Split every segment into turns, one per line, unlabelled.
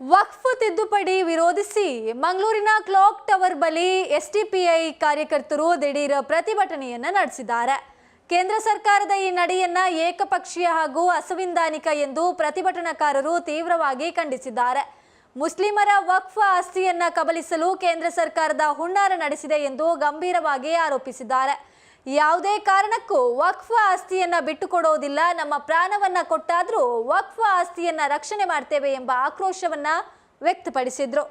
ವಕ್ಫ್ ತಿದ್ದುಪಡಿ ವಿರೋಧಿಸಿ ಮಂಗಳೂರಿನ ಕ್ಲಾಕ್ ಟವರ್ ಬಳಿ ಎಸ್ಡಿಪಿಐ ಕಾರ್ಯಕರ್ತರು ದಿಢೀರ್ ಪ್ರತಿಭಟನೆಯನ್ನ ನಡೆಸಿದ್ದಾರೆ. ಕೇಂದ್ರ ಸರ್ಕಾರದ ಈ ನಡೆಯನ್ನ ಏಕಪಕ್ಷೀಯ ಹಾಗೂ ಅಸಂವಿಧಾನಿಕ ಎಂದು ಪ್ರತಿಭಟನಾಕಾರರು ತೀವ್ರವಾಗಿ ಖಂಡಿಸಿದ್ದಾರೆ. ಮುಸ್ಲಿಮರ ವಕ್ಫ್ ಆಸ್ತಿಯನ್ನ ಕಬಲಿಸಲು ಕೇಂದ್ರ ಸರ್ಕಾರದ ಹುನ್ನಾರ ನಡೆಸಿದೆ ಎಂದು ಗಂಭೀರವಾಗಿ ಆರೋಪಿಸಿದ್ದಾರೆ. ಯಾವುದೇ ಕಾರಣಕ್ಕೂ ವಕ್ಫ ಆಸ್ತಿಯನ್ನ ಬಿಟ್ಟುಕೊಡೋದಿಲ್ಲ. ನಮ್ಮ ಪ್ರಾಣವನ್ನ ಕೊಟ್ಟಾದ್ರೂ ವಕ್ಫ ಆಸ್ತಿಯನ್ನ ರಕ್ಷಣೆ ಮಾಡ್ತೇವೆ ಎಂಬ ಆಕ್ರೋಶವನ್ನ ವ್ಯಕ್ತಪಡಿಸಿದ್ರು.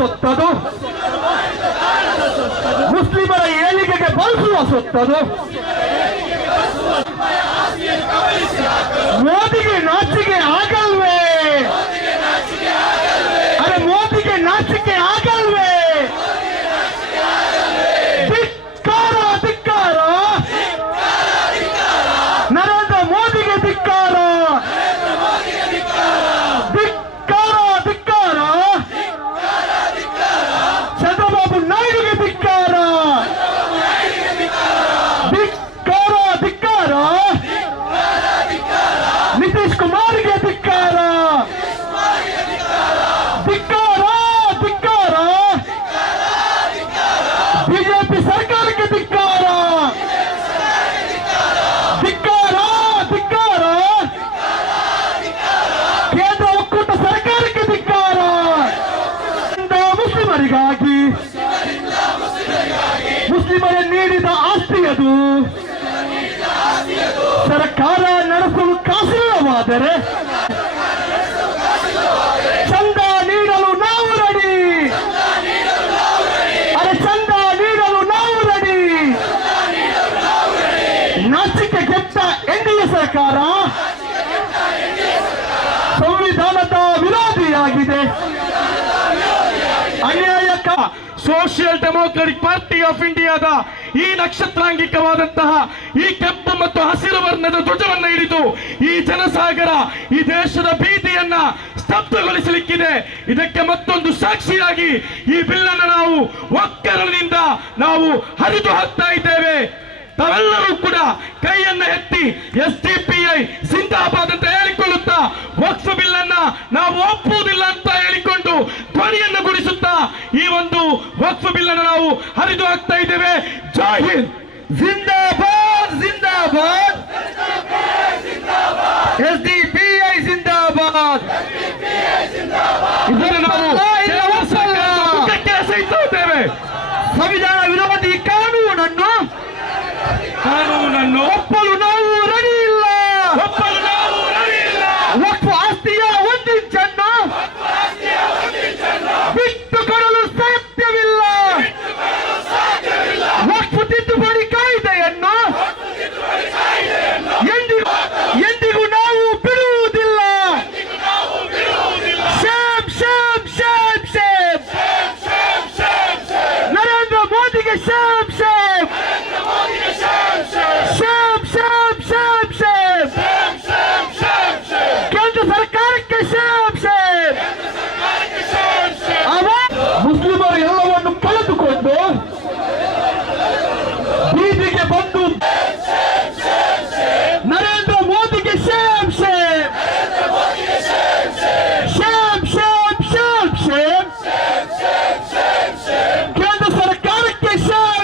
সত্যাদ মুসলিমরা এলিকে বলছু অসত্যাদ মোদীকে নাচ ಆಸ್ತಿಯದು ಸರ್ಕಾರ ನಡೆಸಲು ಕಾಸಿಲ್ಲವಾದರೆ ಚಂದ ನೀಡಲು ನಾವು ರೆಡಿ. ಅರೆ ಚಂದ ನೀಡಲು ನಾವು ರೆಡಿ. ನಾಚಿಕೆ ಕೆಟ್ಟ ಎನ್ಡಿಎ ಸರ್ಕಾರ ಸಂವಿಧಾನದ ವಿರೋಧಿಯಾಗಿದೆ. ಅನ್ಯಾಯಕ ಸೋಷಿಯಲ್ ಡೆಮೋಕ್ರೆಟಿಕ್ ಪಾರ್ಟಿ ಆಫ್ ಇಂಡಿಯಾದ ಈ ನಕ್ಷತ್ರಾಂಗಿಕವಾದಂತಹ ಈ ಕೆಂಪು ಮತ್ತು ಹಸಿರು ವರ್ಣದ ಧ್ವಜವನ್ನು ಹಿಡಿದು ಈ ಜನಸಾಗರ, ಈ ದೇಶದ ಭೀತಿಯನ್ನ ಸ್ತಬ್ಧಗೊಳಿಸಲಿಕ್ಕಿದೆ. ಇದಕ್ಕೆ ಮತ್ತೊಂದು ಸಾಕ್ಷಿಯಾಗಿ ಈ ಬಿಲ್ಲನ್ನು ನಾವು ಒಕ್ಕರಲಿನಿಂದ ನಾವು ಹರಿದು ಹಾಕ್ತಾ ಇದ್ದೇವೆ. ತಾವೆಲ್ಲರೂ ಕೂಡ ಕೈಯನ್ನ ಎತ್ತಿ ಎಸ್ ಡಿ ಪಿ ಐ ಸಿಂಧಾಬಾದ್ ಅಂತ ಹೇಳಿಕೊಳ್ಳುತ್ತಾ ವಕ್ಫ್ ಬಿಲ್ಲನ್ನ ನಾವು ಒಪ್ಪುವುದಿಲ್ಲ ಅಂತ ಹೇಳಿಕೊಂಡು ಧ್ವನಿಯನ್ನು ಗುಡಿಸುತ್ತಾ ಈ ಒಂದು ವಕ್ಫ್ ಬಿಲ್ ನಾವು ಹರಿದು ಹಾಕ್ತಾ ಇದ್ದೇವೆ. ಜೈ ಹಿಂದ್. ಜಿಂದಾಬಾದ್ ಜಿಂದಾಬಾದ್. S D